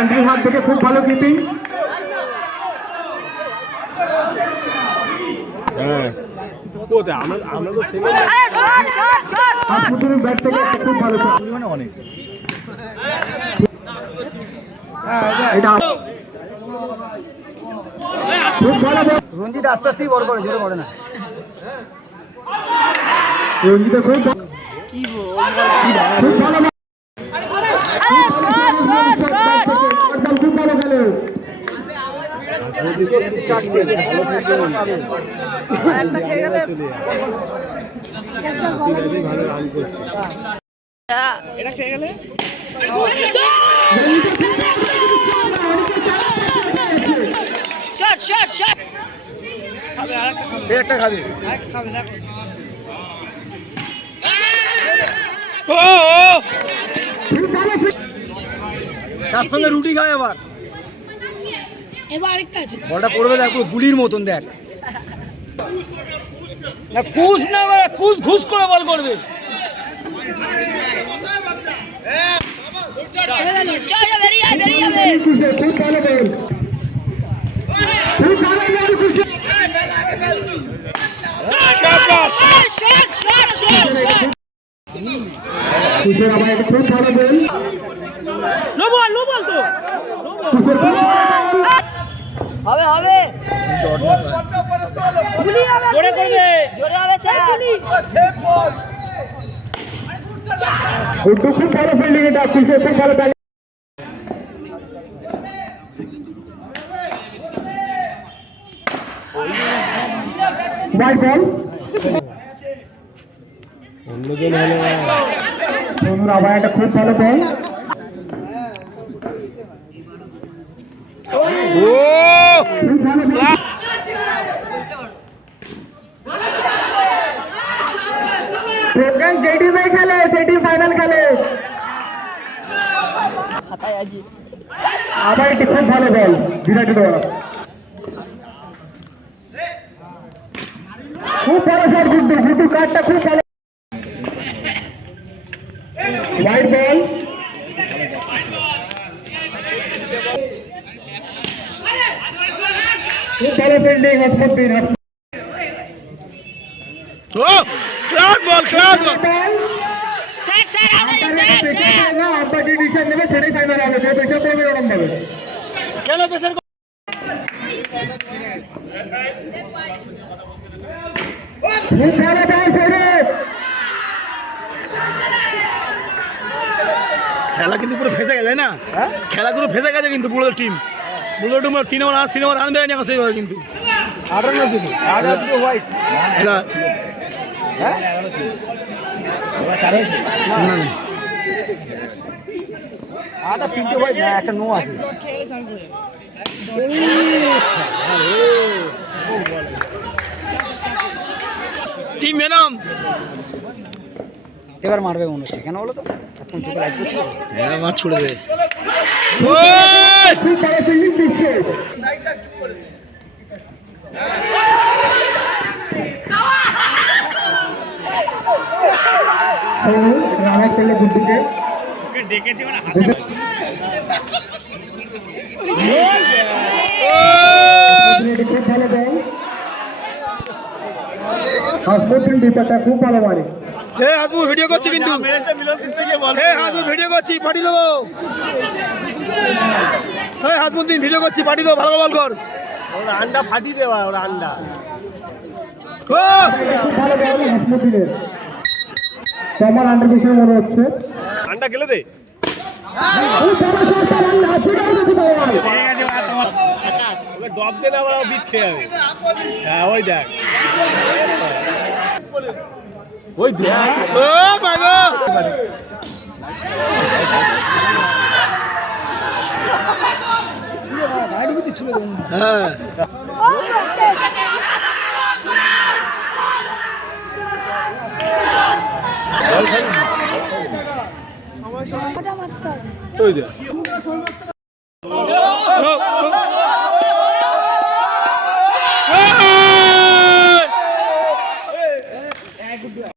আন্ড্রির হাত থেকে খুব ভালো কিপিং। ব্যাট থেকে খুব ভালো অনেক রঞ্জিত আস্তে আস্তেই বড় করে, জোরে করে না। রঞ্জিত খুব ভালো খেলে। এটা খেয়ে গেলে একটা খাবে তার সঙ্গে রুটি খায় আবার। বলটা পড়বে দেখ, পুরো গুলির মতন দেখ না, কুস না কুস ঘুষ করে বল করবে। হবে হবে জোরে করবে, জোরে হবে স্যার। খুব ভালো ফিল্ডিং, এটা খুব ভালো ব্যাটিং। হোয়াইট বল অন্যজন হলো তোমরা আবার একটা খুব ভালো বল। যেটি খেলে সেটি ফাইনাল খেলে। আবার এটি খুব ভালো বল বিরাট দেওয়া, খুব ভালো শট। গুড্ডু গুড্ডু কার্ডটা খুব ভালো। হোয়াইট বল খুব ভালো ফিল্ডিং হসপিটিন। ক্লাস বল ক্লাস বল স্যার স্যার আপনার যে ডিসিশন নেবে সেটাই ফাইনাল হবে। যে প্রেশার করবে ওরকম ভাবে কেন প্রেসার খুব ভালো বল ছেড়ে। খেলা কিন্তু পুরো ফেসে গেছে না, খেলা পুরো ফেসে গেছে কিন্তু পুরো টিম। বুলো টিম 3 ওভার রান দেয়নি এখন সেইভাবে কিন্তু 58 ছিল, 58 ছিল হোয়াইট। এটা হ্যাঁ 3টে হোয়াইট না, একটা নো আছে। টিম ম্যাডাম এবার মারবে মনে হচ্ছে, কেন বলো তো? এখন চোখে লাইট করছে, মাছ ছুড়ে দে। খুব ভালো ফিল্ডিং দিচ্ছে। রানা খেলে গুড্ডুকে ডেকেছে মানে খুব ভালো বল। হসপিটাল ডিপাটা খুব ভালো মারে। হাসবু ভিডিও করছি কিন্তু, হাসবু ভিডিও করছি, পাঠিয়ে দেবো। হাসবুদ্দিন ভিডিও করছি, পাঠিয়ে দেবো। ভালো বল কর, ওরা আন্ডা ফাটিয়ে দেওয়া, ওরা আন্ডা। খুব ভালো বল হসপিটালের। তোমার আন্ডার বিষয় মনে হচ্ছে আন্ডা গেলে দে। ডব দিলে আবার বিট খেয়ে যাবে। হ্যাঁ ওই দেখ, ওই দেখ, ও বাবা গাড়ি কি দিচ্ছিল? হ্যাঁ ওই দেখ